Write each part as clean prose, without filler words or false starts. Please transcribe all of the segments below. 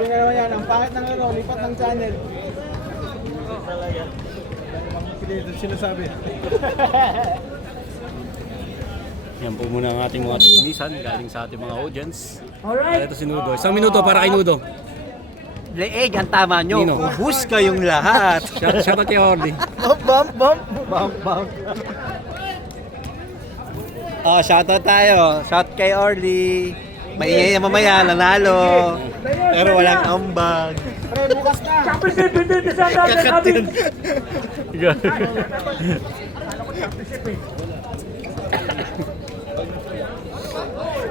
Sabi nga naman yan, ang pangit ng laro, lipat ng channel. Talaga. Dito sinasabi. Yan po muna ang ating mga tiknisan galing sa ating mga audience. Alright. Ito si Nudo. Isang minuto para kay Nudo. Leeg, ang tama nyo. Nino. Ubus kayong lahat. Shout out kay Orly. Bump. Oh, shoutout tayo. Shout kay Orly. Maingay na mamaya, nanalo. Pero walang ambag. Pre, bukas na. Championship, hindi sa natin kami.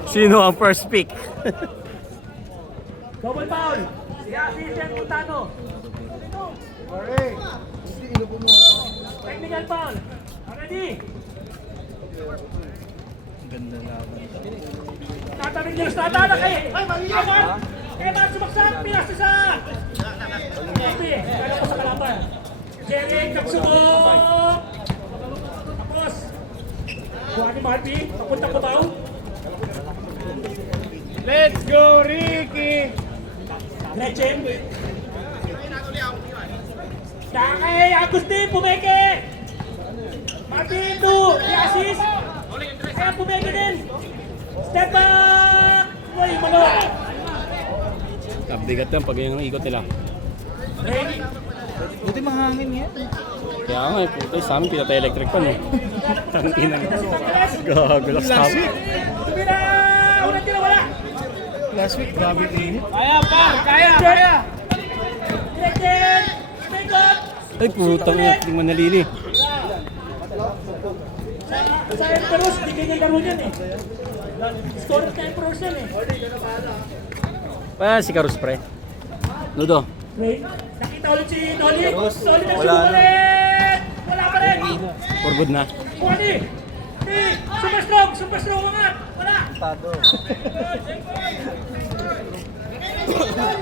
Sino ang first pick? Double foul. Si Asian Montano. Pre, hindi inupo mo. Technical foul. Ready? Ganda laban. Tatamig niya sa tata kay. Ay, mali naman. Kaya ba sumaksak? Pinasa sa. Sabi, kaya ko sa kalaban. Jerry, kapsubok. Tapos. Buwan ni Marty. Papunta ko ba? Let's go, Ricky! Gretchen. Kay Agustin, pumeke. Martin, to. I-assist. Kaya pumeke din. Step back. Uy, malo. Kabigat yan pag yung ikot nila. Ready? Buti mahangin yan. Kaya nga, puto, sa amin pinata-electric pa no. Tangina nga. Gagulak sa Last week. Tumira! Unang tira, wala. Last week, grabe init. Kaya! Gretchen! Spingot! Ay putang ina, hindi man nalili. Sa Emperors, hindi ganyan laro yan eh. Scorer ka Emperors yan eh. Pa si Karus pre. Nudo. Wait, nakita ulit si Dolly. Dolly na sumulit! Wala pa rin! For good na. Kuwani! Super strong mga! Wala!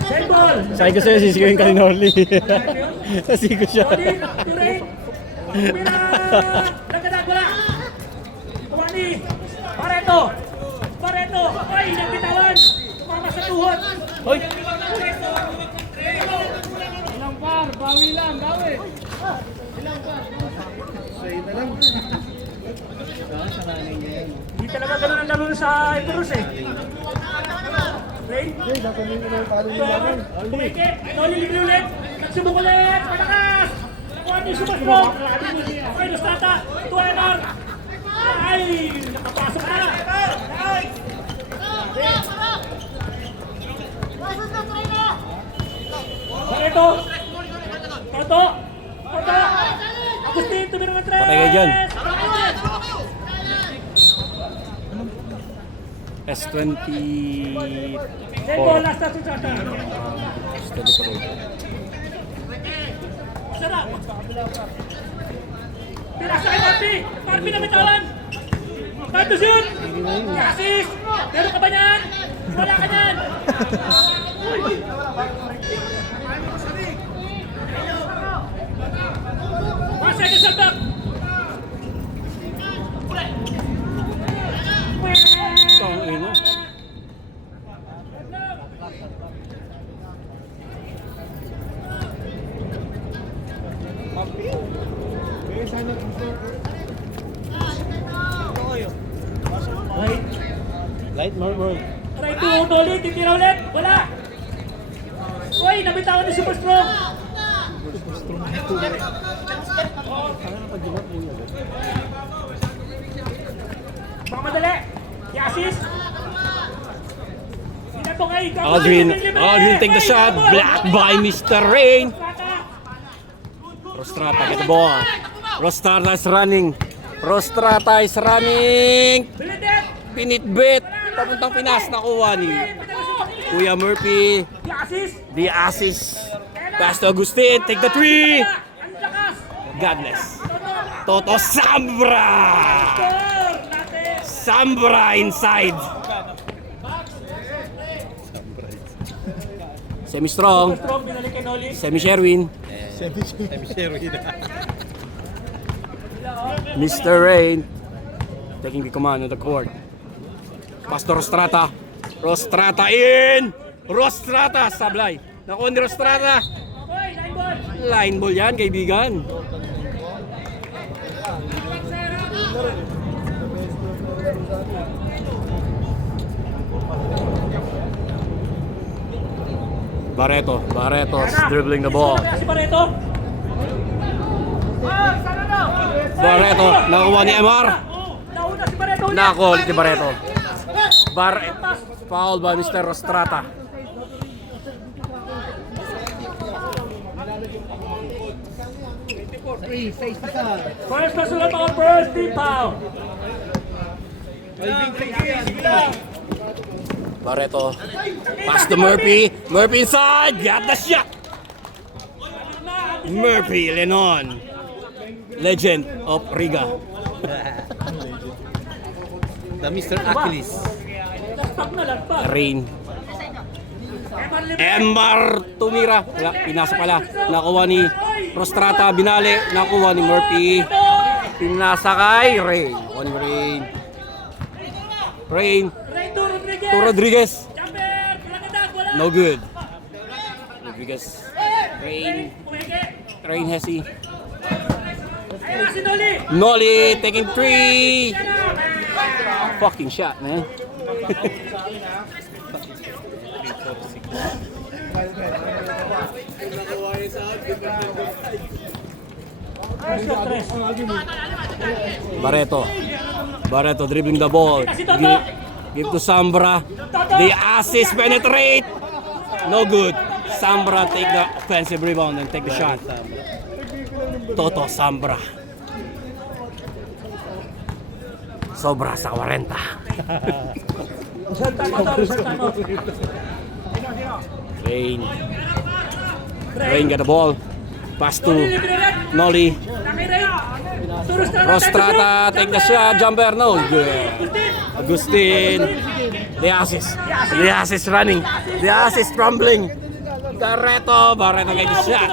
Send ball! Sabi ko sa'yo, sisigawin ka ni Norly. Sasigo siya. Dolly, Turing! Pira! Nagkadag, wala! Kuwani! Pareto! Ay, nagbitawan! Tumama sa tuhod! Hoy! Ilang par, bawi lang, bawi. Sa'yo na lang. Hindi talaga ganun ang laro sa Emperors eh. Rain? Hey, datunin ko na yung palo nila naman. Kumikip! Dolly libre ulit! Nagsubok ulit! Malakas! Kuwani, super strong! Okay, Nostata! Tuwenar! Ay! Nakapasok na! Ay! Barreto! Toto! Agustin, tumira ng tres! Patay kayo dyan. S24. Tempo, last na susata! S24. Sarap! Pinasa kay Marty! Marty na bitawan! Time to shoot! Assist! Meron ka ba niyan? Wala ka niyan! 1 second shot back! Saan ino? Right. Light more. Try to Dolly, titira ulit! Wala! Uy, nabitawan ni Super Strong! Baka madali! I-assist! Sinatong ay! Aldrin take the shot. Blocked by Mr. Rain. Rostrata get the ball. Rostrata is running. Bilitit! Pinitbit. Papuntang Pinas nakuha ni Kuya Murphy. I-assist! The assist. Pass to Agustin. Take the three. Ang lakas! God bless. Toto Sambra. Score! Natin! Sambra inside. Semi-strong. Strong, binalik kay Noli. Semi-Sherwin. Mr. Rain taking the command of the court. Pass to Rostrata. Rostrata in! Rostrata, sablay. Nakuha ni Rostrata. Hoy, line ball. Line ball yan, kaibigan. Barreto dribbling the ball. Si Barreto. Barreto, nakuha ni MR. Nauna si Barreto. Nakuha ni Barreto. Foul by Mr. Rostrata. First personal foul, first team foul. Barreto. Pass to Murphy. Murphy inside. Got the shot. Murphy Lenon. Legend of Riga. The Mr. Achilles. Lagpak na lagpak. Rain. Emar tumira. Wala, pinasa pala. Nakuha ni Rostrata. Binali. Nakuha ni Murphy. Pinasa kay Rain. One Rain. Rain. Ray to Rodriguez. To Rodriguez. Jumper. Lagadag. Wala. No good. Rodriguez. Rain. Pumeke. Rain Hesi. Ayan si Noli. Noli taking 3. Fucking shot, man. Barreto dribbling the ball. Give to Sambra. The assist penetrate. No good. Sambra take the offensive rebound and take the shot. Toto Sambra. Sobra sa 40. Rain. Rain got the ball. Pass to Noli. Rostrata take the shot. Jumper, no good. Agustin. The assist running. The assist rumbling. Barreto get the shot.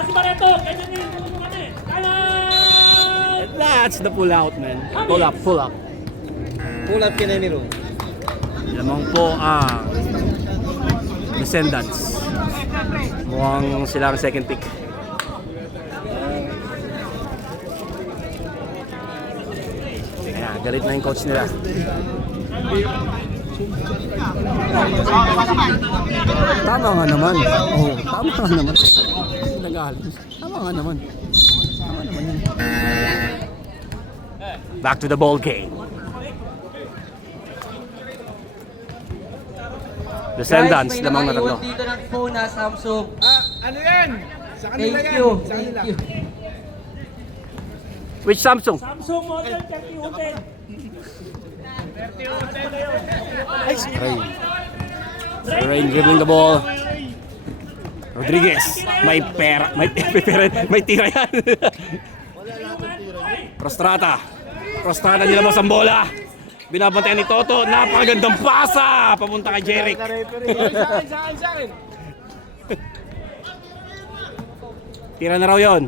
That's the pull out, man. Pull up. Pull up kineniro. Lamang po ang Descendants. Mukhang sila ang second pick. Ayan, galit na yung coach nila. Tama nga naman. Oh, tama nga naman. Nagalit. Tama nga naman. Tama naman yan. Back to the ball game. Descendants, lamang na tatlo. Dito ng phone na Samsung. Ano yan? Sa kanila Thank yan. you. Sa kanila. Thank you. Which Samsung? Samsung model 3010. Rain dribbling the ball. Rodriguez, may pera, may tira yan. Rostrata nilabas ang bola. Binabantayan ni Toto, napakagandang pasa papunta kay Jeric. Sa akin. Tira na raw yon.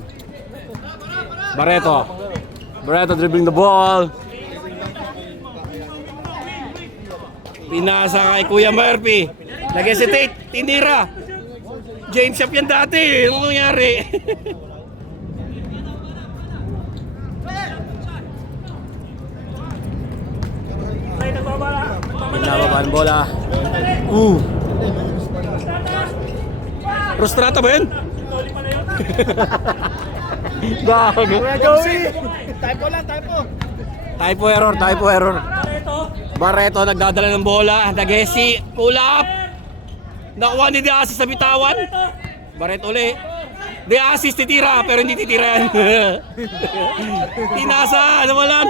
Barreto dribbling the ball. Pinasa kay Kuya Murphy. Nag-hesitate, tinira. James Shop yan dati. Ano nangyari? Ay, nagbabala. Pinababa ang bola. Rostrata ba yun? Noli pala yun. Gago. Joey! Typo lang, typo. Typo error. Barreto. Barreto nagdadala ng bola. Nag-hesi. Pull up. Nakuha ni Diasis sa bitawan. Barreto uli. Diasis titira pero hindi titiran. Pinasa. Nawalan.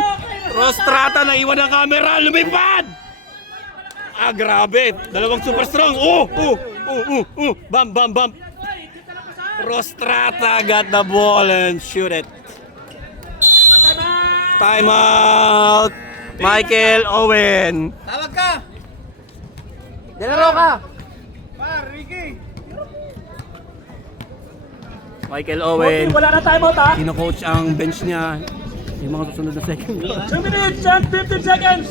Rostrata na iwan ng camera. Lumipad. Grabe. Dalawang super strong. Bam. Rostrata got the ball and shoot it. Time out. Michael Owen. Tawag ka! Dinaro ka. Ricky! Michael Owen. Wala na timeout ha. Kino-coach ang bench niya. Yung mga susunod na second. 2 minutes and 15 seconds.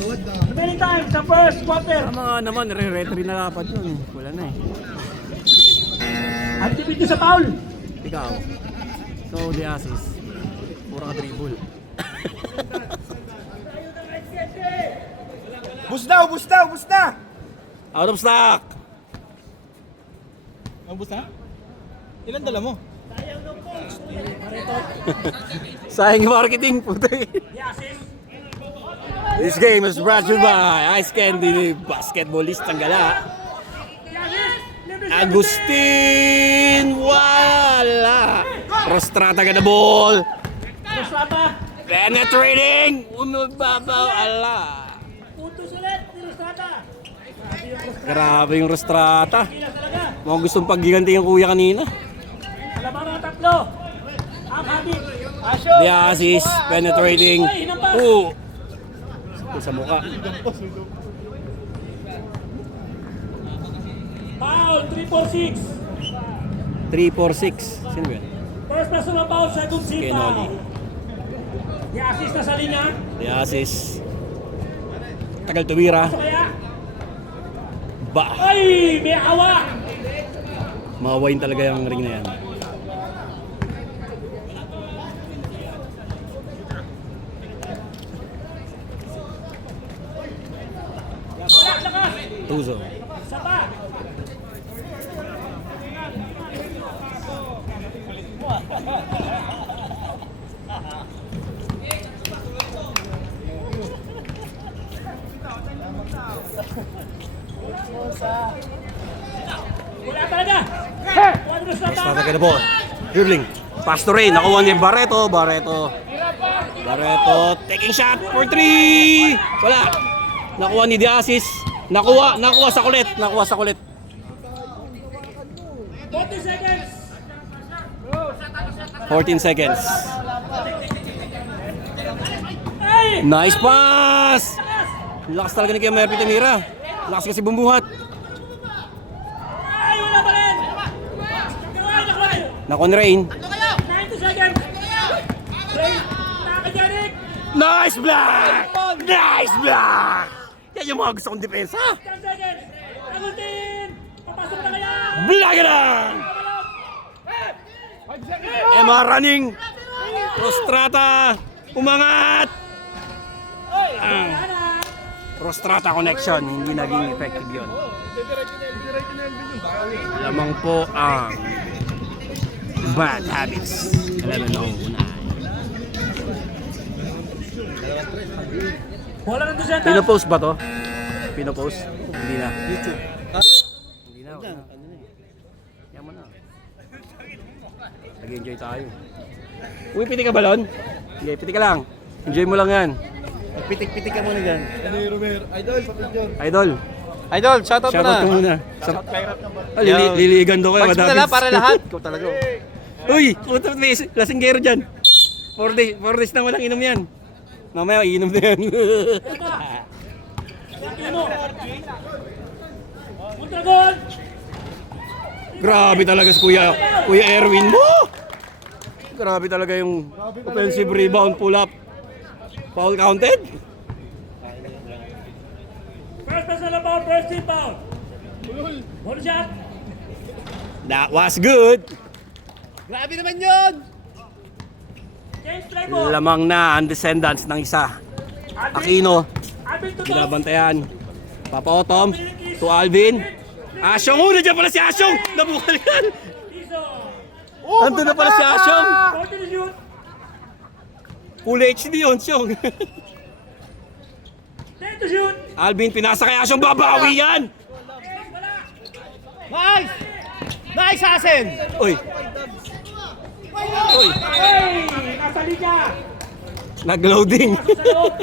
Remaining time sa first quarter. Tama nga naman, re-referee na dapat yun. Wala na eh. Activate nyo sa foul. Ikaw. So, the assist. Puro ka dribble. Bus na, bus na, bus na! Out of stock! Ang bus na? Ilan dala mo? Sayang yung marketing, puti. The assist. This game is brought to you by Ice Candy Basketballistang Gala. The assist. Agustin! Wala! Prostrata ka na ball! Rostrata. Penetrating! Umababaw! Ala! Puntos ulit ni Rostrata. Grabe yung Rostrata. Kailan talaga. Mukhang gustong paggiganti yung kuya kanina. Alam ang tatlo. Ang habit. The assist, penetrating. Oo! Sa mukha. Foul, 3-4-6. 3-4-6. Sino ba yan? First personal foul, second team Kenoli. foul. The assist na sa linya. The assist. Tagal tumira. So kaya, Ba! ay, may awa. Mawain talaga yung ring na yan. Wala, lakas. Tuzo. Isa pa. Wala talaga. Wala na sa Rostrata ka na ball. Dribbling. Pass to Ray. Nakuha ni Barreto. Barreto taking shot for 3. Wala. Nakuha ni The assist. Nakuha sa kulit. 40 seconds. 14 seconds. Ay! Nice pass! Lakas talaga ni Kuya Merpy Tamira. Lakas kasi bumuhat. Ay, wala pa rin. Nakuha ni Rain. 90 seconds. Ray, Janik. Nice block! Nice block! Yan yung mga gusto kong depensa. 10 seconds. Agustin. Papasok na kaya. Block it on! Emma running. Rostrata. Umangat. Rostrata connection. Hindi naging effective yun. Lamang po ang Bad Habits 11:09. Wala nang dosenta. Pinopost ba to? Pinopost? Hindi na. YouTube. Hindi na. Wala. Yaman na. Nag-enjoy tayo. Uy, piti ka balon? Sige, piti ka lang. Enjoy mo lang yan. Pitik-pitik ka muna dyan. Ano yung Romero? Idol, picture. Idol, Idol, shoutout mo shoutout ka na. muna. Liligan do kayo. Punch mo na lang para lahat. Ikaw talaga. Uy, puto may lasinggero dyan. 4 days nang walang inom yan. Mamaya iinom na yan. Kontragol. Grabe talaga si Kuya Erwin mo. Grabe talaga yung offensive rebound, pull up. Foul counted? First personal foul, first team foul. One shot. That was good. Grabe naman yun! James Playboy. Lamang na ang descendants ng isa. Aquino, Alvin Tutos. binabantayan. Papa Otom, to Alvin. Asyong, nandiyan pala si Asyong! Nabukal yan! Tiso. Nandun na pala si Asyong! 40 to shoot. Full HD yun, Syong. 10 to shoot. Alvin, pinasa kay Asyong, babawi yan! Wala. Nice! Nice, Asen! Uy! Uy! Hey! Nasa linya. Nag-loading. Sa loob.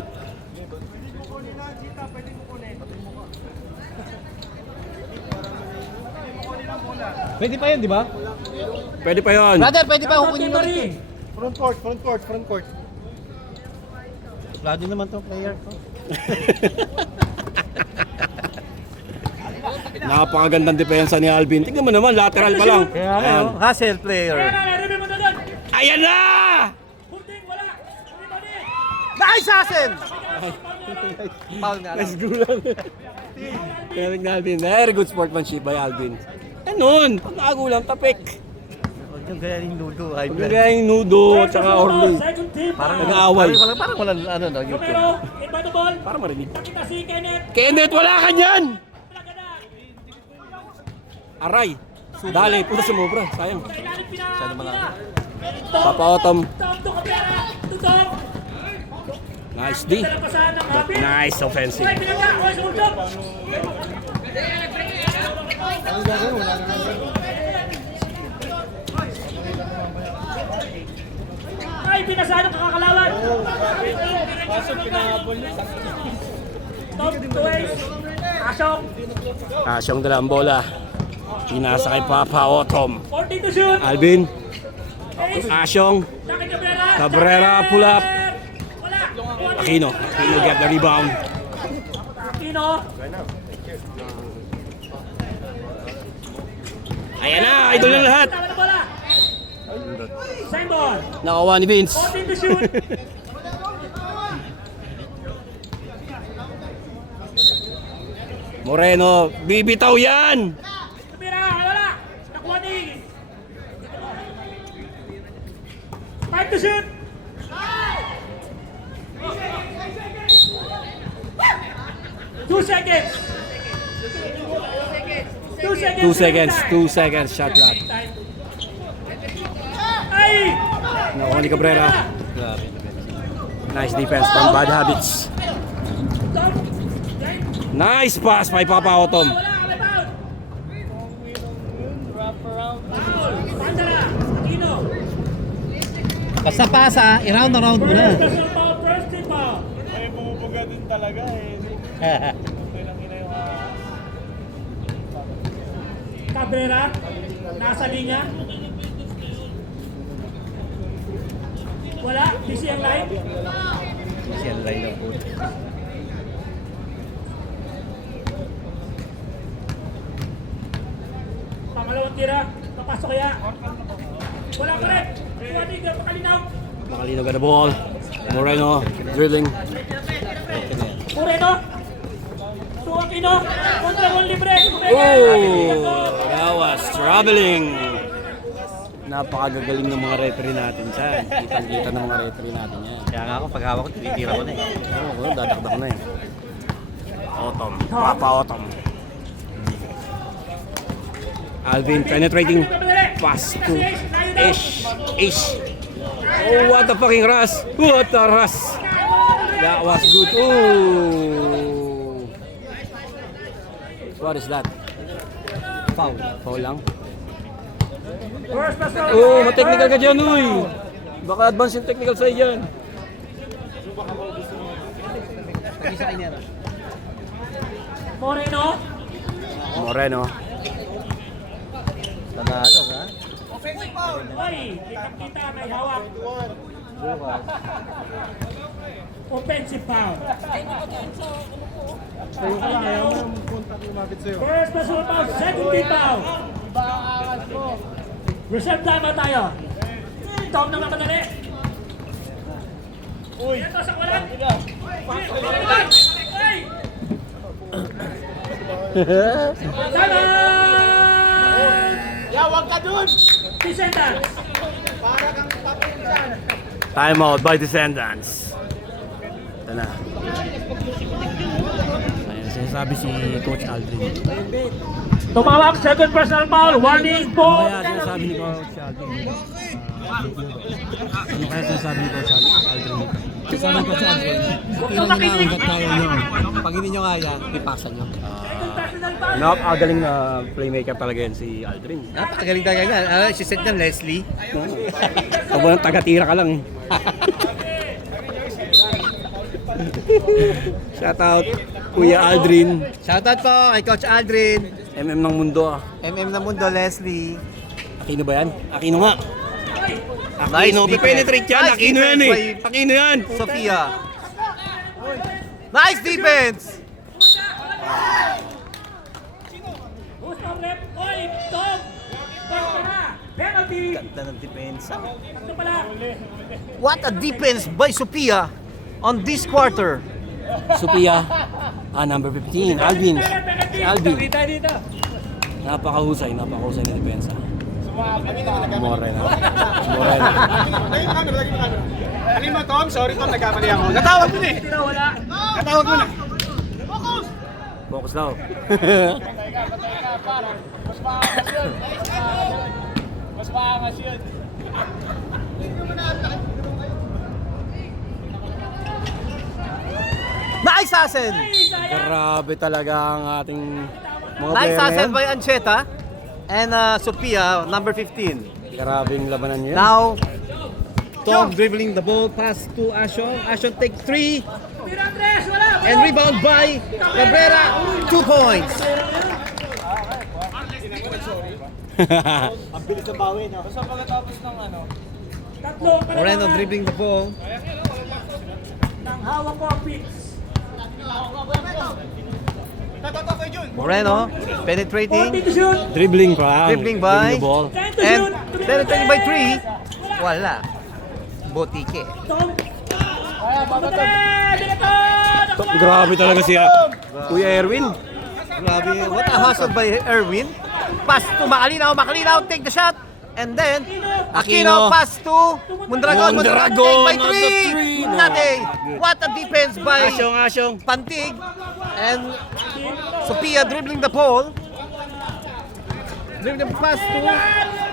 Pwede pa yun, di ba? Pwede pa yun. Brother, pwede pa kukunin mo Mari. rin. Front court, front court, front court. Wala din naman tong player ko. Napakagandang depensa ni Alvin. Tingnan mo naman, lateral pa lang. Ayan. Hustle player. Kaya na, review mo na doon. Ayan na! Holding, wala. Rebounding. Nice, Asen! Foul nga lang. Let's go lang. Kaya na Alvin. Very good sportsmanship by Alvin. Ganun. Pag-ago lang, tapik. Huwag yung gaya yung nudo. High Pag blood. kaya yung nudo, tsaka Orly. Second team Parang foul. Nag-aaway. Parang walang ano no, YouTube. Romero, iba the ball. Para marinig. Pakita si Kenneth. Kenneth, wala ka dyan! Talaga na. Aray. Dali, punta sumobra. Sayang. Sa ilalim pina. Papa Otom. Tom to Cabrera. Tutong. Nice D. Talapasan ng Habib. Nice offensive. Oy, pinaga. Oy, sumultog. Ano gagawin? Wala na naman. Ay, pinasahan ng kakakalawan. Pasok, pinahabol niya. Top to ways. Asyong. Asyong dala ang bola. Pinasa kay Papa Otom. 14 to shoot. Alvin. Ace. Asyong. Jackie Cabrera. Cabrera, pull up. Wala. Aquino. Aquino get the rebound. Aquino. Ayan na, idol ng lahat. Tama na bola. Same ball. Nakawa ni Vince. 14 to shoot. Moreno, bibitaw yan. Cabrera, wala. Nakuha ni. 5 to shoot. Two seconds. 2 seconds. 2 seconds, 2 seconds shot clock. Ay! Nakuha ni Cabrera. Grabe. Nice defense from Bad Habits. Nice pass by Papa Otom. Wala, may foul. Foul. Pandala. Aquino. Basta pasa, i-round na round mo na. Personal foul, first team foul. Ay, bumubuga din talaga eh. Cabrera, nasa linya. Wala, DC ang line. Siya line na po. Pangalawang tira, papasok kaya. Wala pa rin. Kuwani, pakalinaw. Makalino got the ball. Moreno dribbling. Moreno. Aquino. Kontra gol libre. Oh, that was traveling. Napakagagaling ng mga referee natin dyan. Kitang-kita ng mga referee natin yan. Kaya nga ako, pag hawak ko, tinitira ko na eh. Oo, dadakdak na eh. Otom, Papa Otom. Alvin penetrating pass to Ish. Ish. Oh, what a fucking rush. What a rush. That was good. Oh. What is that? Foul. Foul lang. First personal Oh, ma-technical ka dyan, uy. Baka advance yung technical sa'yo dyan. Moreno. Moreno. Nanalo ha? Oy, kita-kita may hawak. Offensive foul. Ayaw mo yung contact lumapit sa'yo. First personal foul, second team foul. Reserve time ba tayo? Tom naman madali. Uy! Ito sa kulat. Uy! Sana! Yawag ka dun! Descendants. Para kang papel dyan. Time out by Descendants. Ito na. Ayan, sinasabi si Coach Aldrin. Tumawak, second personal foul, warning po. Kaya sinasabi ni Coach Aldrin. Ano kaya sinasabi ni Coach Aldrin? Sabi ko sa akin, Huwag kang makinig. kaya nyo. Pag hindi nyo kaya, ipasa nyo. Second personal foul. Napakagaling na playmaker talaga yan si Aldrin. Napakagaling talaga yan. Si set ng Leslie. Sobrang taga-tira ka lang eh. Shout out Kuya Aldrin. Shoutout po kay Coach Aldrin. MM ng mundo ah. MM na mundo, Leslie. Aquino ba yan? Aquino nga. Nice Aquino, defense. penetrate yan. Nice Aquino yan eh. defense Aquino yan. Sofia. Nice defense! Who's the rep? Oy, Tom. Tom ka na. Penalty. Ganda ng defense. Ito pala. What a defense by Sophia on this quarter. Sophia. Number 15. Alvin. Si Alvin. Dito, dito. Napakahusay na depensa. Moreno. Lagi mo camera. Alin mo, Tom? Sorry, Tom. Nagkamali ako. Natawag mo na eh. Wala. Natawag mo na. Focus daw. Mas maangas yun. Nice hustle! Grabe talaga ang ating mga Nice player hustle ngayon. by Ancheta and Sophia, number 15. Grabing labanan niya. Now, Tom dribbling the ball pass to Ashon. Ashon take 3 Tira, Andres, wala. and rebound by Cabrera. 2 points. Ang bilis sa bawi, no? Basta pagkatapos ng ano, Tatlo. Moreno dribbling the ball. Nang hawak ko ang pitch. tatatak kay Jun. Moreno penetrating 40 to shoot. Dribbling pa. Dribbling by- the ball. 10 to and shoot. penetrating by 3. Wala. Botike. Tom. Dito. Grabe talaga siya. Kuya Erwin. Grabe. What a hustle by Erwin. Pass to Makalinaw, take the shot. And then, Aquino pass to Mondragon. Mondragon by on the 3. three. No. Nothing. What a defense by Asyong. Pantig. And Sophia dribbling the ball. Dribbling the pass to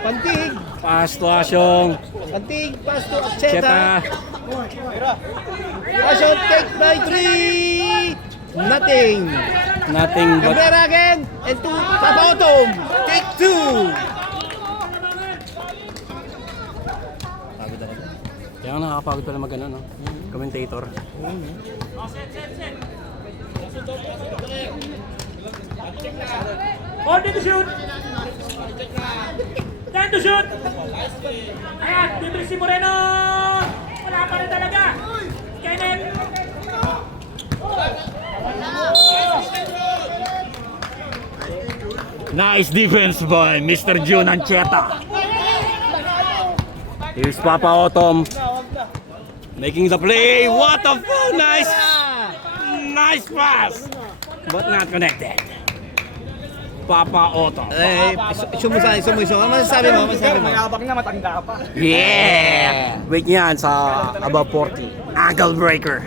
Pantig. Pass to Asyong. Pantig pass to Cheta. Acheta. Ashon take by 3. Nothing. Nothing but Cabrera again. And to Papaotom. Take 2. kaya nga nakakapagod pala mag ano, no? Commentator. 40 to shoot. 10 to shoot. Ayan, bibili si Moreno. Wala pa rin talaga. Kenneth. Nice defense by Mr. Jun Ancheta. Here's Papa Otom making the play. What a nice pass, but not connected. Papa Otom. Eh, sumusay. Ano masasabi mo? Mayabang na, matanda pa. Yeah! Weight niyan sa above 40. Ankle breaker.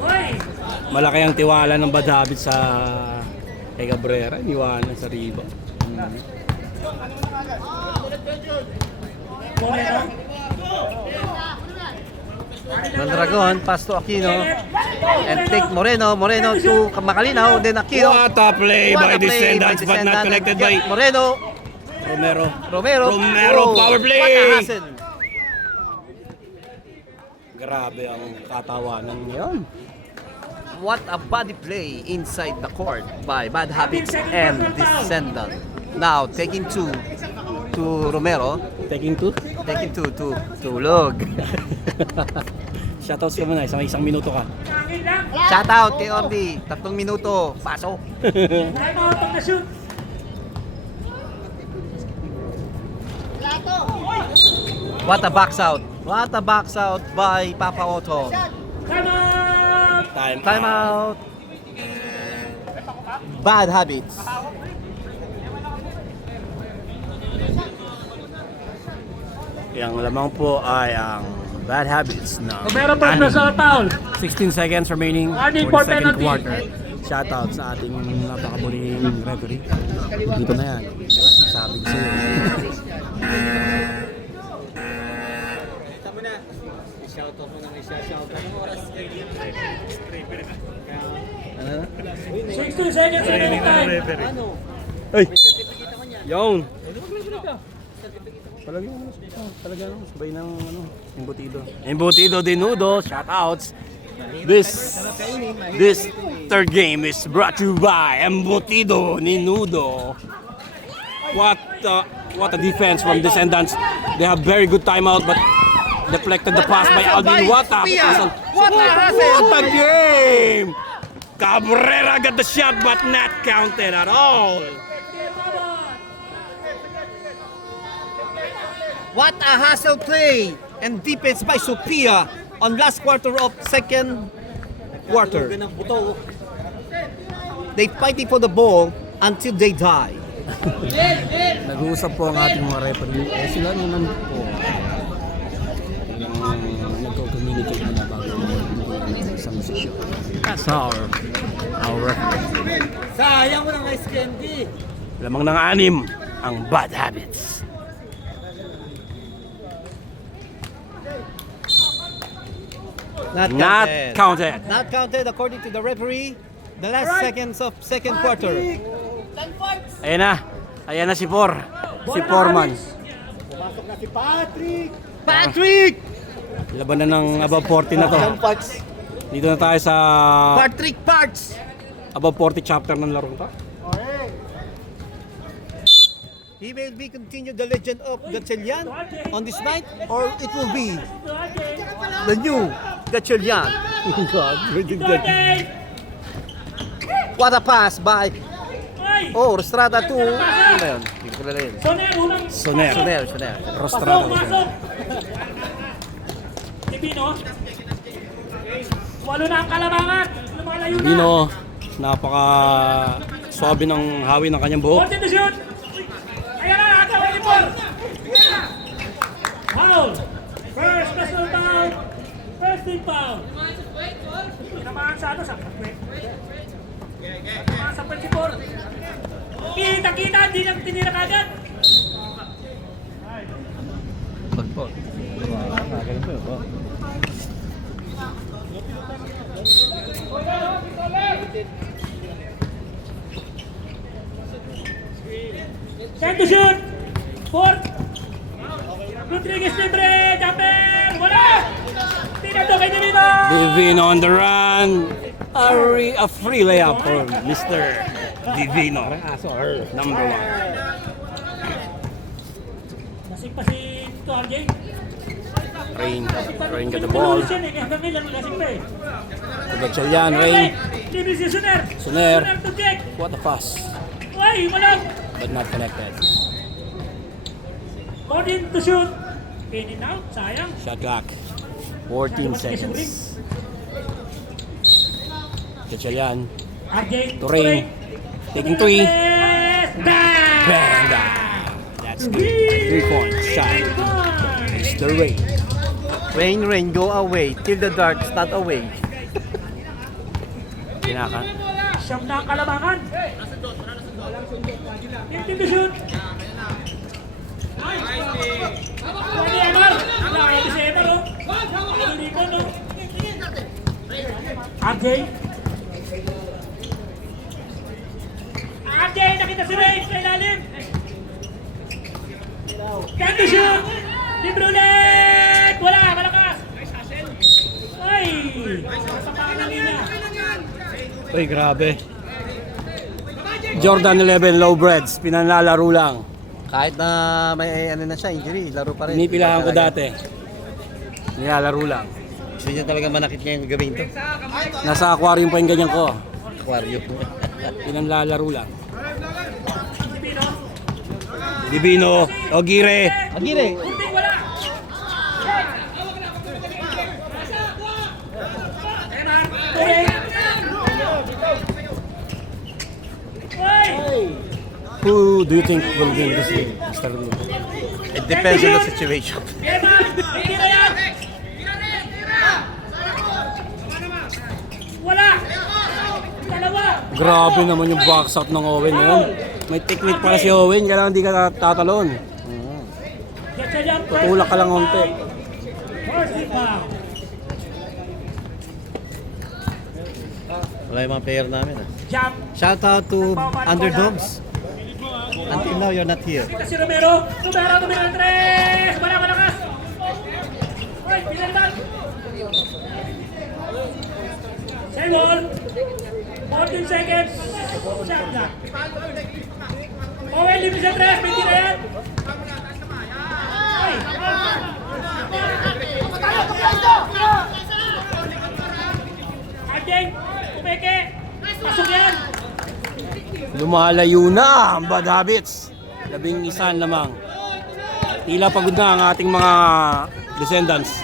Hoy. Malaki ang tiwala ng bad habit sa kay Cabrera. Iniwanan sa riba. Moreno. Mondragon, pass to Aquino. And take Moreno to Makalinaw. Then Aquino. What a play What by a play Descendants but not connected by Moreno. Romero. Oh, Power play. What a hustle. Grabe ang katawanan ngayon. What a body play inside the court by Bad Habits and Descendant. Now taking 2 to Romero. Taking two. Taking 2 to Tulog. Shoutouts ka muna, isang minuto ka. Tangin lang. Shout out kay Orly. 3 minuto. Paso. Time out of the shoot. What a box out. What a box out by Papa Otto. Time out. Time out. Bad Habits. Yang lamang po ay ang Bad Habits na Romero pa sa foul. 16 seconds remaining Warning for for the second penalty. quarter. Shoutout sa ating napakabuling referee. Dito na yan. Sabi ko sa'yo. Kita mo na. I-shoutout mo na i-shoutout. Anong oras? 16 seconds remaining time. Ay! Yung! Talaga sabay ng embutido. Embutido de Nudo, shoutouts. This third game is brought to you by Embutido ni Nudo. What a defense from Descendants. They have very good timeout but deflected the pass by Alvin. What a What a hustle. game! Cabrera got the shot but not counted at all. What a hustle play and defense by Sophia on last quarter of second quarter. They fighting for the ball until they die. Nag-uusap po ang ating mga referee. Sila naman po. Nagko-communicate na bago isang session. That's our referee. Sayang mo ng ice candy. Lamang ng 6 ang bad habits. Not counted. Not counted according to the referee. The last seconds of second quarter. Ayan na. Ayan na si Foreman. Pumasok na si Patrick. Patrick! Laban na ng above 40 na to. Dito na tayo sa Patrick Parts! above 40 chapter ng laro to. He will be continue the legend of Gatchalian on this night, or it will be the new Gatchalian. God, what a pass by Rostrada to ano ba yun? Hindi ko kilala yun. Soner. Soner. Rostrado. Pasok! Divino. Walo na ang kalabangan. Lumalayo na. Dino, napaka swabe ng hawi ng kanyang buhok. Forty to shoot. Ayan na, ata ang ipon. Foul. First personal foul. First team foul. Tinamaan sa ano, sa pagkwet. Tinamaan sa 24. Kita-kita, hindi nang tinira kagad. Pagpot. Time to shoot. Fourth. Rodriguez libre. Jumper. Wala. Tinado kay Divino. Divino on the run. A free layup for Mr. Divino. Number 1. Lasing pa si Tito RJ. Rain got the ball. Hanggang ilan lasing pa eh. Gatchalian, Rain. Libre si Soner. Soner. Soner to check. What a pass. Ay, walang. But not connected. Gordon to shoot. In and out. Sayang. Shot clock. 14 seconds. Gatchalian. RJ. To Rain. Taking 3. Bang! Bang! That's good. 3 points. Shot. Mr. Rain. Rain, go away till the dark's not away. Pinaka. Siyam na ang kalabangan. 15 to shoot. Pwede Emar. Nakakita si Emar oh. Nakakita ko no. RJ. RJ, nakita si Ray sa ilalim. Time to shoot. Libre ulit. Wala, malakas. Ay. Sapakin na nila. Uy, grabe. Jordan 11 Lowbreds, pinanlalaro lang. Kahit na may ano na siya, injury, laro pa rin. Pinipilahan ko dati. Nilalaro lang. Gusto niya talaga manakit niya yung gawin to. Nasa aquarium pa yung ganyan ko. Aquarium. Pinanlalaro lang. Divino, Ogire. Agire! Kunting wala. Emar. Turing. Ay. Who do you think will win this game, Mr. Blue? It depends on the situation. Emar. Hindi na yan. Wala. Dalawa. Grabe naman yung box out ng Owen ngayon. May technique pala si Owen, kaya lang hindi ka tatalon. Tutulak ka lang onte. First foul. Wala yung mga player namin. Jump. Shout out to Underdogs. Until now, you're not here. Kita si Romero. Romero 3. Wala malakas. Hoy, pinalitan. Same ball. 14 seconds. Shot na. Owen, libre sa 3. Hindi na yan. Ay. Adeng, umeke. Lumalayo na ang bad habits. 11 lamang. Tila pagod na ang ating mga descendants.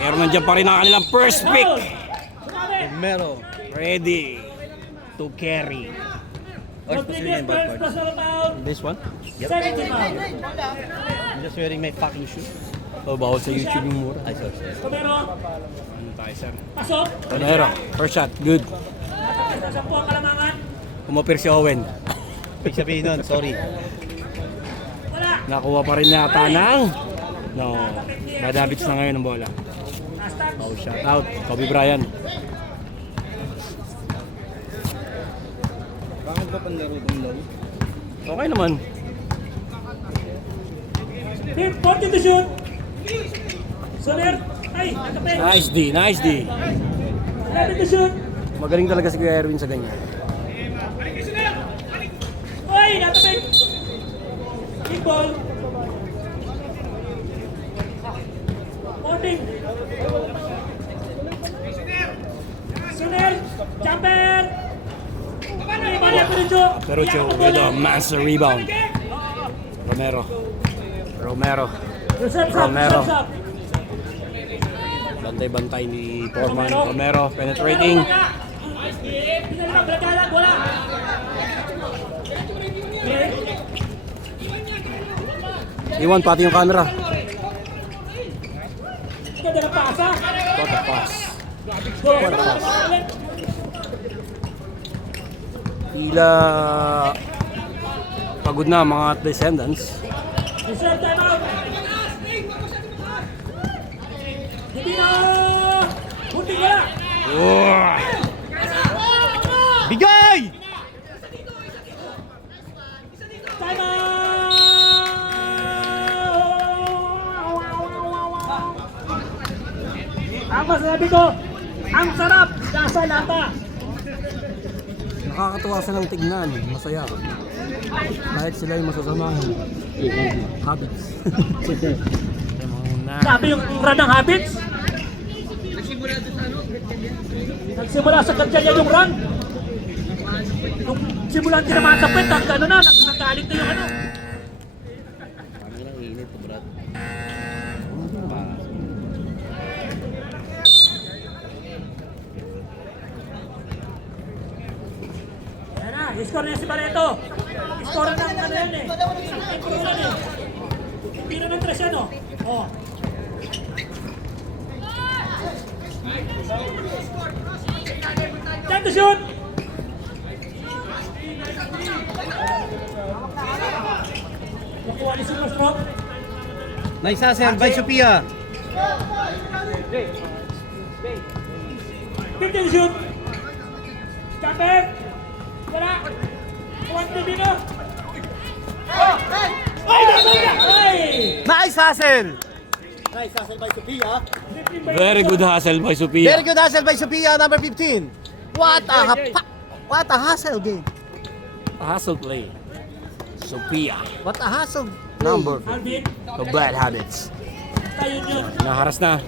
Pero nandiyan pa rin ang kanilang first pick. Romero. Ready to carry. Rodriguez first personal foul. This one? Second foul. I'm just wearing my fucking shoes. Oh, bawal sa YouTube yung mura. Ay, sorry. Romero. Ano tayo, sir? Pasok. Romero, first shot, good. Sampu ang kalamangan. Umapir si Owen. Ibig sabihin nun, sorry. Wala. Nakuha pa rin yata ng... No, bad habits na ngayon ang bola. Last touch. Oh, shot out. Kobe Bryant. Bakit ba panlaro ng low? Okay naman. 40 to shoot. Soler. Ay, nakapit. Nice D, nice D. 11 to shoot. Magaling talaga si Kuya Erwin sa ganyan. Ay, nakapit. Big ball. Morning. Soler. Jumper. Ay, Maria Perucho. Perucho with a massive rebound. Romero. Romero. Bantay-bantay ni Foreman. Romero penetrating. Iwan pati yung camera. Ganda ng pasa. What a pass. Tila pagod na ang mga descendants. Reserve time out. Hindi na. Bunting wala. Oh! Bigay! Time out. Ang masasabi ko, ang sarap nasa lata. Nakakatuwa silang tignan, masaya. Kahit sila yung masasamahan. Habits. Sabi yung run ng habits. Nagsimula sa kanya yung run. Nung simulan din naman sa pet, ano na, nagkakalit na yung ano. Parang lang init to, Brad. Ayan na, i-score na si Barreto. I-score na ng ano yan eh. I-score na eh. Tira ng 3 yan oh. Oh. Time to shoot! Nakuha ni Silverstone. Nice hustle by Sophia. 50 to shoot! Jumper! Wala! 1 TV na! Ay! Ay! Nice hustle! Very good hustle by Sophia. Very good hustle by Sophia, number 15. What a hustle game. Hustle play. Sophia. What a hustle. Number Alvin, the bad habits. tayo nyo. Naharas na.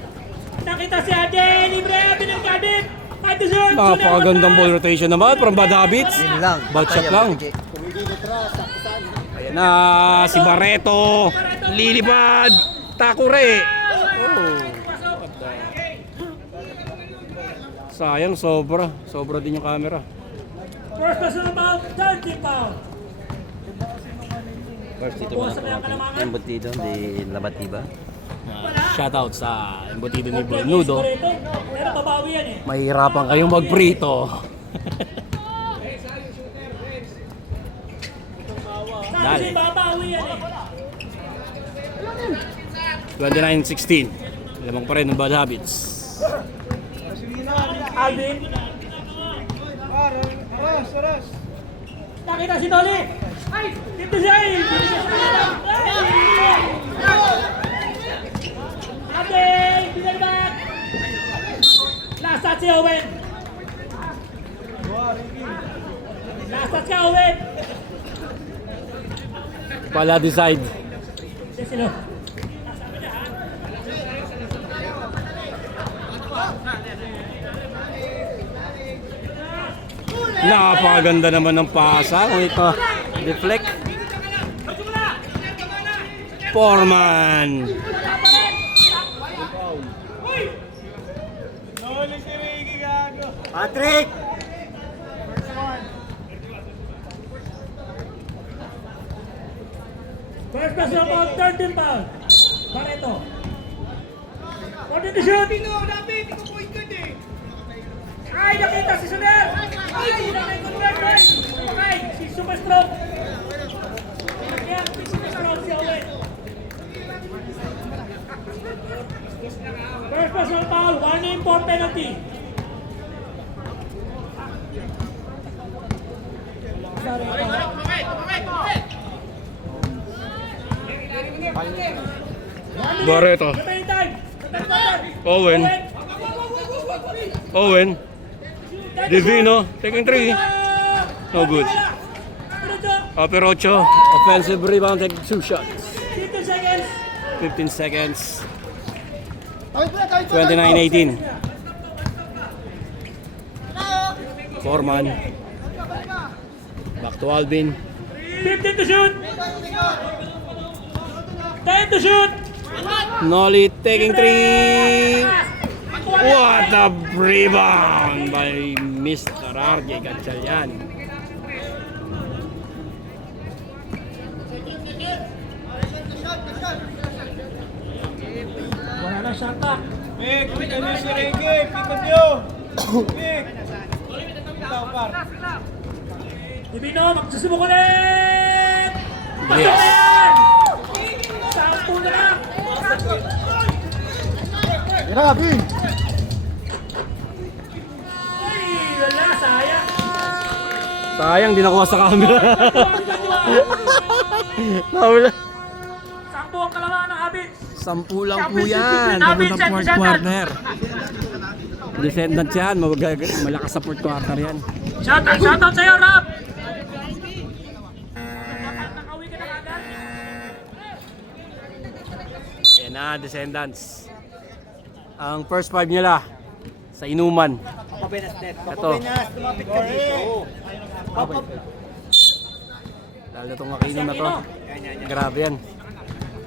Nakita si Ate, libre, binangkadit. Fight to shoot! Napakagandang ball rotation naman from bad habits. Yun lang. Bad shot lang. Ayan na si Barreto. Lilipad. Takure. Oh. Sayang, sobra. Sobra din yung camera. First personal foul, 30 foul. First ito Bukas na yung kalamangan. Embutido di Labatiba. Shoutout sa embutido ni Bernudo. Pero babawi yan eh. Mahirapan kayong magprito. Sabi Dali. siya babawi yan eh. 29-16. Lamang pa rin ng bad habits. Alvin. Nakita si Dolly. Ay! Dito siya eh! Dito siya sa ay! Ate! Binalbat! Last shot si Owen. Last shot si Owen. Pala decide. Sino? Napakaganda naman ng pasa. Kung ito, deflect. Foreman. Nahuli si Ricky gago. Patrick! First pass ng ball, third team foul. Barreto. Pwede to shoot. Ay, nakita si Soner. Ay, nakita okay, si Super Strong. Kaya si Super Strong si Owen. First pass ng foul, warning for penalty. Barreto. Remaining time. Owen. Owen. Divino. Taking 3. No good. Aperocho. Offensive rebound. Take 2 shots. 15 seconds. 15 seconds. 29-18. Foreman. Back to Alvin. 15 to shoot. 10 to shoot. Nolly taking 3. What a rebound by Mr. RJ Gatchalian. Wala na shot clock. Vic, pick niyo si Ricky. Pick niyo. Vic. Ikaw, par. Divino, magsusubok ulit! Yes. Sampu na lang! Grabe. Ay, wala, sayang! Sayang, di nakuha sa camera. Nawala. Sampu ang kalamaan ng Habits! 10 lang po yan. Papunta fourth quarter. Descendant yan. Malakas sa fourth quarter yan. Shoutout sa'yo, Rap! Nakauwi ka na agad? Yan na, Descendants. Ang first 5 nila sa inuman. Ito. Lumapit ka dito. Lalo itong makinom na to. Grabe yan.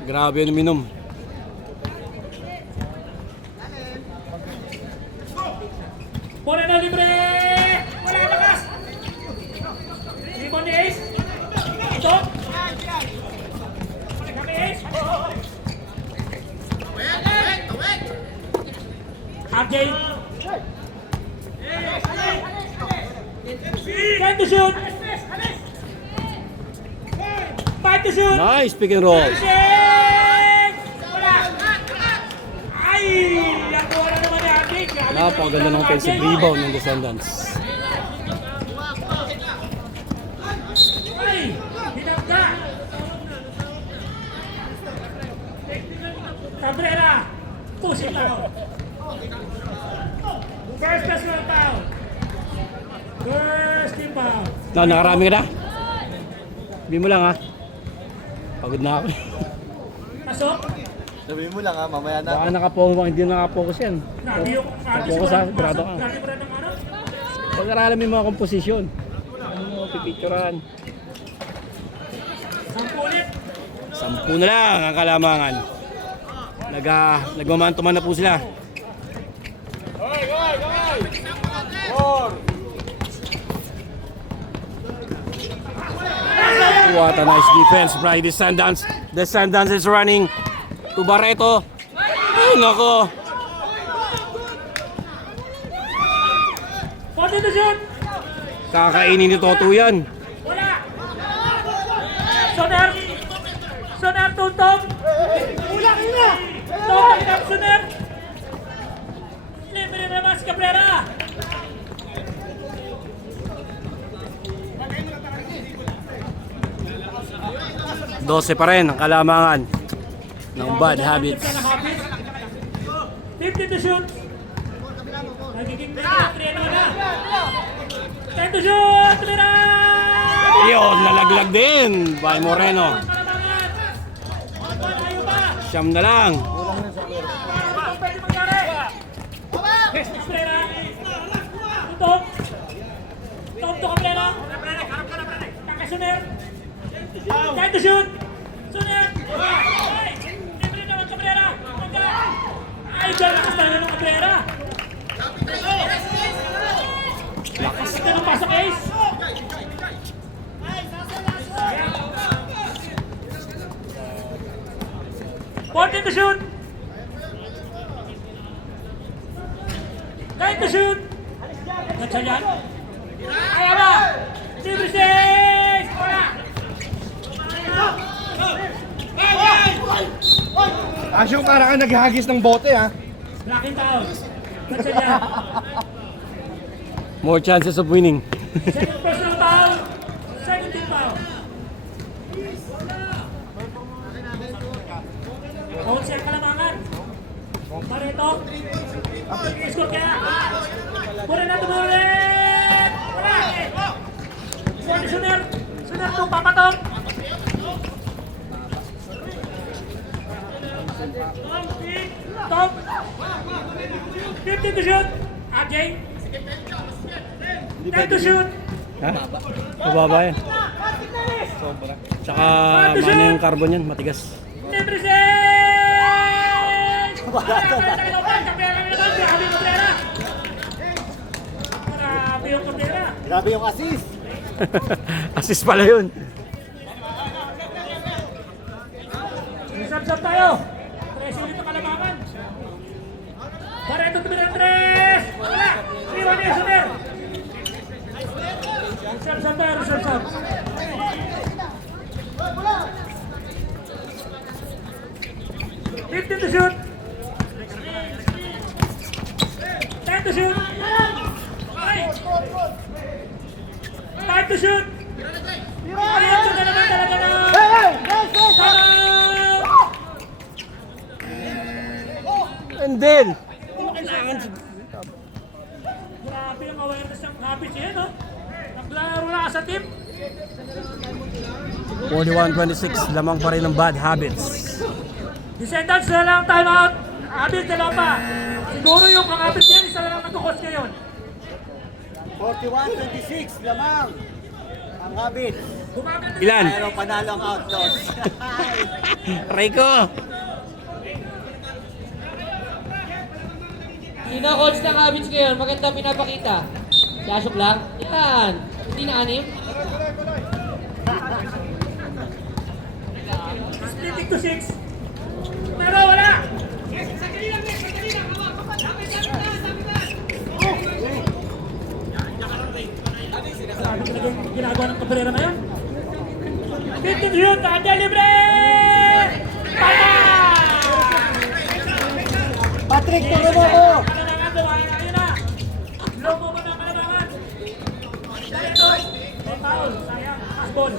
Grabe yan uminom. Pura na libre! Wala lakas! Rebound ni Ace! Ito! Kami Ace! RJ! 10 to shoot! 5 to shoot! Nice pick and roll. Six! Wala! Ay! Nakuha na naman ni RJ! Napakaganda ng offensive rebound ng Descendants. Ay! Hinagda! Cabrera! Pushing foul! First personal foul! First team foul! Nakarami ka na? Sabi mo lang ha. Pagod na ako. Pasok! Sabihin mo lang ha, mamaya na. Baka nakapokus, hindi nakapokus yan. Grabe yung Nakapokus ha, grado ka. Grabe pa rin ang ano? Pag-aralan mo yung mga komposisyon. Ano mo, pipicturean. 10 ulit! 10 na lang ang kalamangan. Nagmamantuman na po sila. What a nice defense by Descendants. Descendants is running to Barreto. Ay, nako. 40 to shoot! Kakainin ni Toto yan. Wala! Soner! Soner tuntong! Wala ka na! Tuntong ng Soner! Libre naman si Cabrera! Dose pa rin ang kalamangan ng bad habits. 50 to shoot! Nagiging 3 na! 10 to shoot! Tira! Yun, nalaglag din by Moreno. Siyam na lang. Ano pwede mangyari? Cabrera! Tuntong! Tom to Cabrera. Kakasunir. Time to shoot. Sunir. Ay! Libre naman Cabrera. Ay, dyan lakas talaga ng Cabrera. Lakas ka ng pasok, Ace. 14 to shoot. 9 to shoot. Nandiyan yan. Kaya ba? Libre six. Wala. Asyong parang ka naghagis ng bote ha. Blocking down. Nandiyan yan. More chances of winning. Second personal foul. Second team foul. Bounce yan Kalamangan. Barreto. Score kaya. Mura na tumulit. Wala. Sunir. Sunir to papatok. Top. 50 to shoot. Ajay. 10 to shoot. Ha? Mababa yan. Sobra. Tsaka mana yung carbon yan, matigas. Libre six! Grabe yung Cabrera. Grabe yung assist. Assist pala yun. Sab-sab tayo. 13 ulit ang Kalamangan. Barreto tumira 3. Wala. 3-1 yung Sumer. Sab-sab tayo. Sab-sab. Fifteen to shoot. 10 to shoot. Ay! 5 to shoot. Ayun, ito na naman talaga na. And then, Grabe ang awareness ng habits yan, no? Naglaro na ka sa team. 41-26, lamang pa rin ng bad habits. Descendants na lang time out. Habits dalawa pa. Siguro yung pang-habits yan, isa na lang nagkukos ngayon. 41-26 lamang. Ang habit. Gumaganda Ilan? Pero panalo ang Outlaws. Rico! Hindi na calls ng habits ngayon. Maganda pinapakita. Sasok lang. Yan. Hindi na anim. Splitting to 6. Pero wala. Sabi ko na yung ginagawa ng Cabrera na yun. 15 shoot. Ate libre! Pata! Patrick, tulungan mo ako. Kalamangan, buhayin na yun na. Logo mo na Kalamangan. Barreto. May foul. Sayang. Pass ball.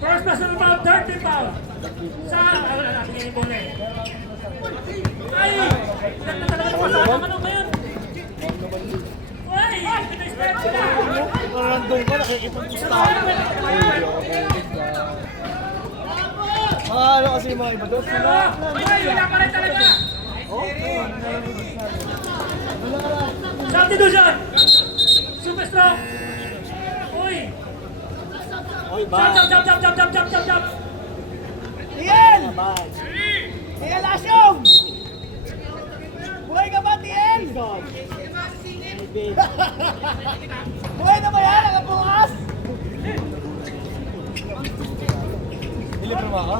First personal foul, third team foul. Sa, wala natin yung bola eh. Ay! Ganda talaga ng pasok. Ano ba yun? Uy! Pina-step sila! Random ka, nakikipag-gusta. Ano kasi yung mga iba doon? Pero, uy! Wala pa rin talaga! Substitution! Super strong! Uy! Oy, Jump! Tiel! Tiel Asyong! Buhay ka ba, Tiel? Buhay na ba yan? Nakabukas? Dilibre mo ako?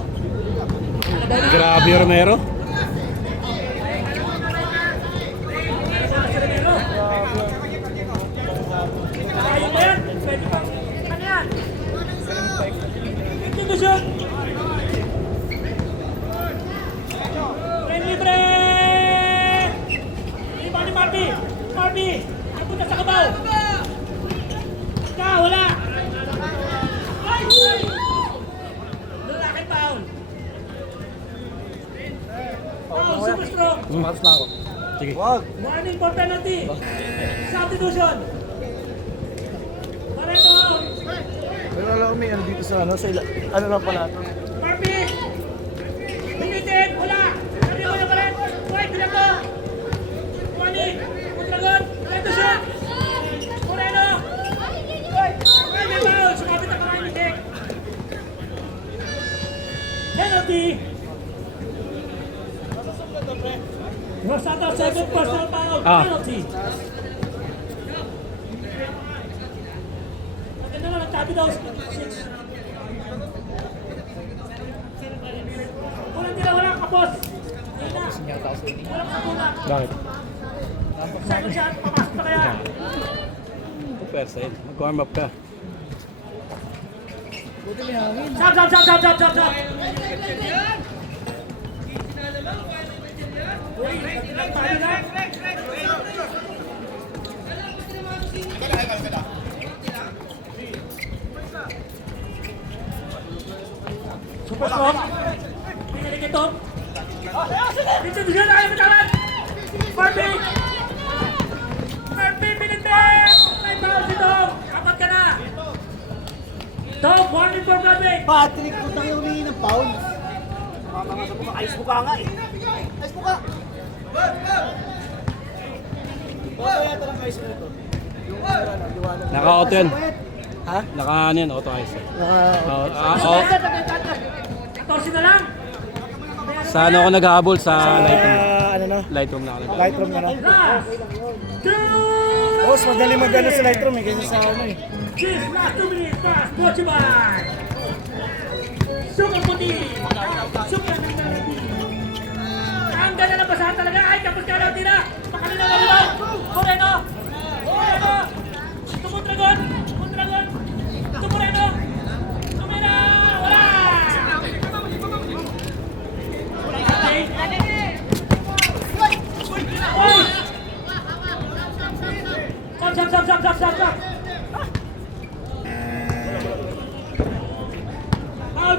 Grabe Romero. Ayaw ba yan? Pwede pa. Ano yan? Institution! Friend libre! Iba ni Marby! Marby! Napunta sa kabaw! Ka, wala! Ay! Lalaki foul! Foul, super strong! Maras na ako. Sige. Wag! Warning for penalty! Substitution! Barreto out! Pero alam ko may ano dito sa ano, sa ano lang pala ito. Marby! Binitin! Wala! Sabi mo na pa rin! Uy, bilang to! 20! personal foul. Ah. Penalty. Maganda na, nagtabi daw. 6. Walang tira, walang kapos. Ayun na. Walang kapuna. Bakit? Second shot, papasok na kaya. First side. Mag-warm up ka. Shot. Uy, tayo na. Super strong. Pinalik ito. Dito, ayaw mo taman. Murphy! Murphy, pinitip! May foul si Dog. Apat ka na. Dog, warning for Murphy. Patrick, putang yung humingi ng foul. Ayos mo ka nga eh. Ayos mo ka. Baka yata lang ayos mo ito. Yung liwanag. Naka-auto yan. Ha? Naka-ano yan, auto ice. Naka... 14 na lang. Saan ako naghahabol? Sa Lightroom. ano na? Lightroom na ako naghahabol. Lightroom na na. Last 2 Boss, madali mag-ano sa Lightroom eh. Kasi sa ano eh. This last 2 minutes pass brought to you by Sugar Puti. Sugar Puti. Ang ganda ng basahan talaga. Ay, kapos ka lang tira. Pakalina na rin. Moreno. Tumutragon. Tumoreno. Tumira. Wala. Oy. Stop.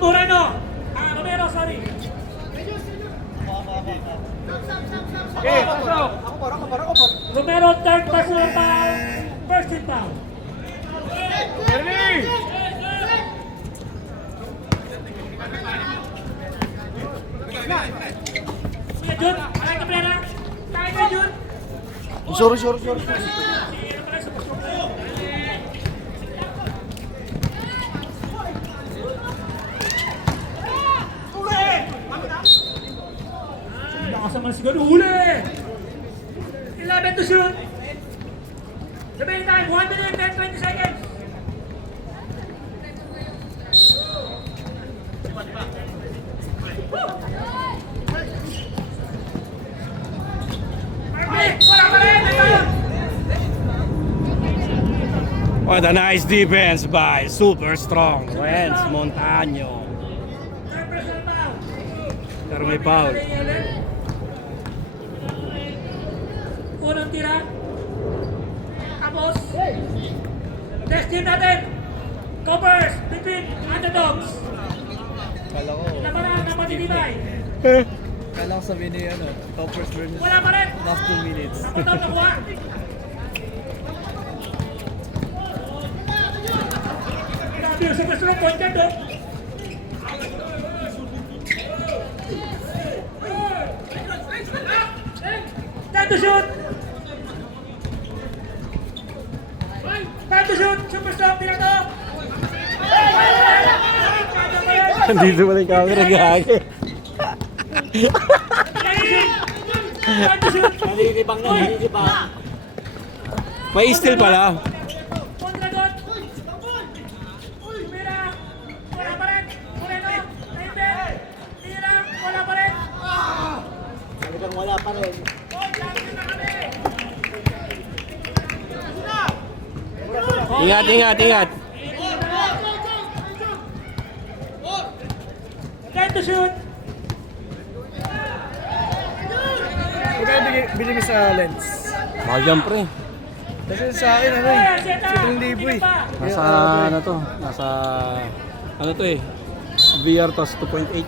Moreno. Romero, sorry. Romero, third personal foul. First team foul. Kuya Jun, kaya ka pera? Kaya ka Jun? Sorry. Lakas naman siguro, huli! 11 to shoot! Sabihin time, 1 minute and 20 seconds! Perfect! Wala pa rin! What a nice defense by super strong Renz Montaño. Third personal foul. Pero may foul. Unang tira. Tapos, test team natin. Covers between underdogs. Kala ko. Labanan na matitibay. Kala ko sabihin niya ano. Toppers versus Wala pa rin. last 2 minutes. Dapat daw nakuha. Grabe yung super strong point guard, oh. Time to shoot! Time to shoot! Super strong, tira to! Dito pala yung camera, gagi. Time to shoot! Nalilibang na, nalilibang. May still pala. Kontra doon! Tira! Wala pa rin! Moreno! Naintin! Tira! Wala pa rin! Talagang wala pa rin. Ingat. Time to shoot! Magkano bili mo sa lens? Mahal yan, pre. Kasi sa akin ano eh. 7,000 eh. Nasa ano to? Nasa ano to eh? VR tos 2.8.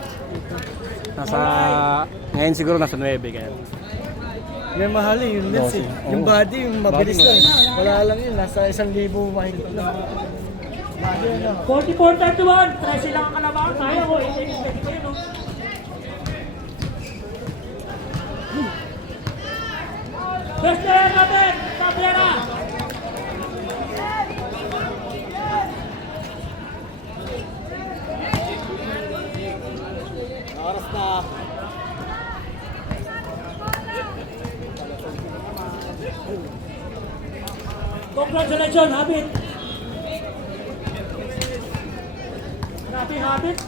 Nasa ngayon siguro nasa 9 kaya. Yan mahal eh, yung lens eh. Oo. Yung body, yung mabilis Body lang eh. Wala lang yun, nasa 1,000 mahigit lang. Body ano. 44-31, 13 lang ang kalabangan. Kaya ko, i-expect ko yun, no? Best player natin, Cabrera! Oras na. Congratulations, Habit. Grabe, Habit.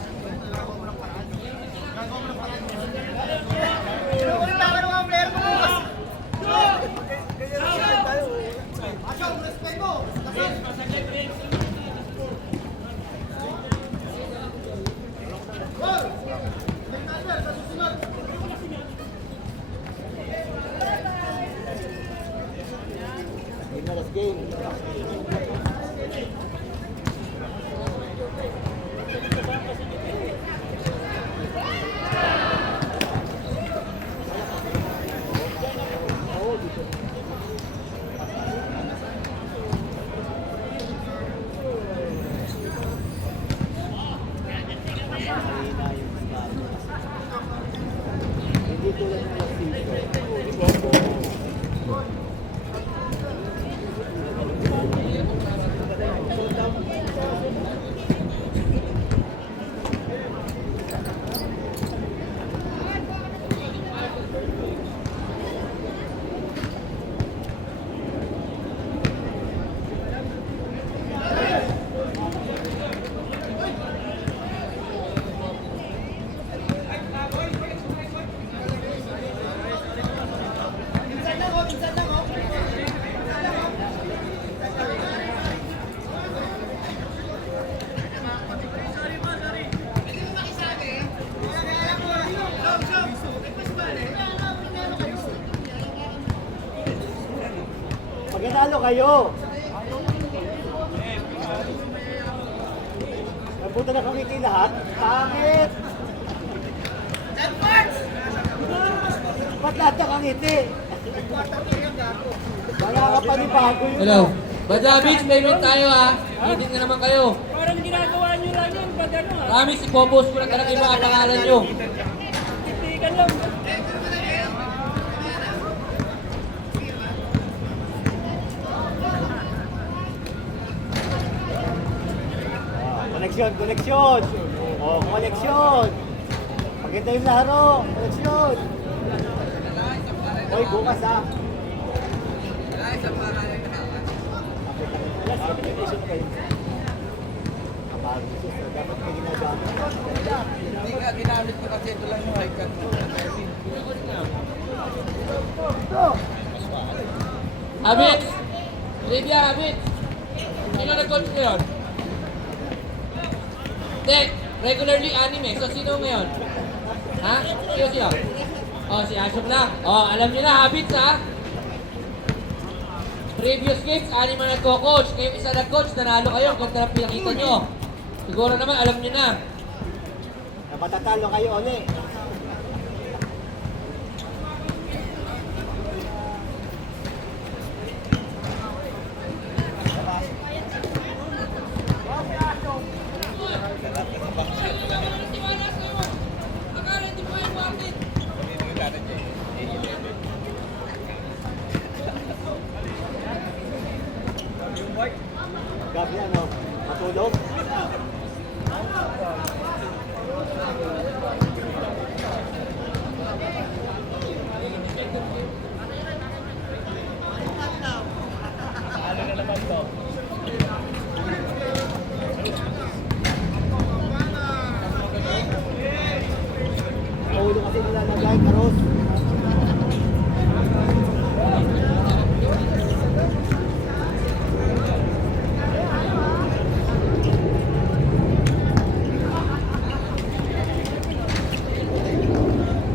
Pag nanalo kayo. Nagpunta na kami kay lahat. Pangit! Ba't lahat na kangiti? Wala ka pa ni bago yun. Hello. Bad Habits, may win tayo ha. Meeting na naman kayo. Parang ginagawa nyo lang yun, pag ano ha. Promise, ipopost ko na talaga yung mga pangalan nyo. Titigan lang. Koneksyon, koneksyon! Oh, koneksyon! Maganda yung laro, koneksyon! Hoy, bukas ha! Hindi nga ginamit ko kasi ito lang yung high cut mo. Habits! Trivia, Habits! Sino nag-coach ngayon? Hindi, regularly anime. So, sino ngayon? Ha? Sino? Oh, si Ashok lang. Oh, alam niyo na, Habits ha? Previous games, anime na nagko-coach. Kayo isa nag-coach, nanalo kayo. Ganda na pinakita nyo. Siguro naman, alam niyo na. Napatatalo kayo ulit. Gabi ano, matulog? Ulo kasi nilalagay, karos.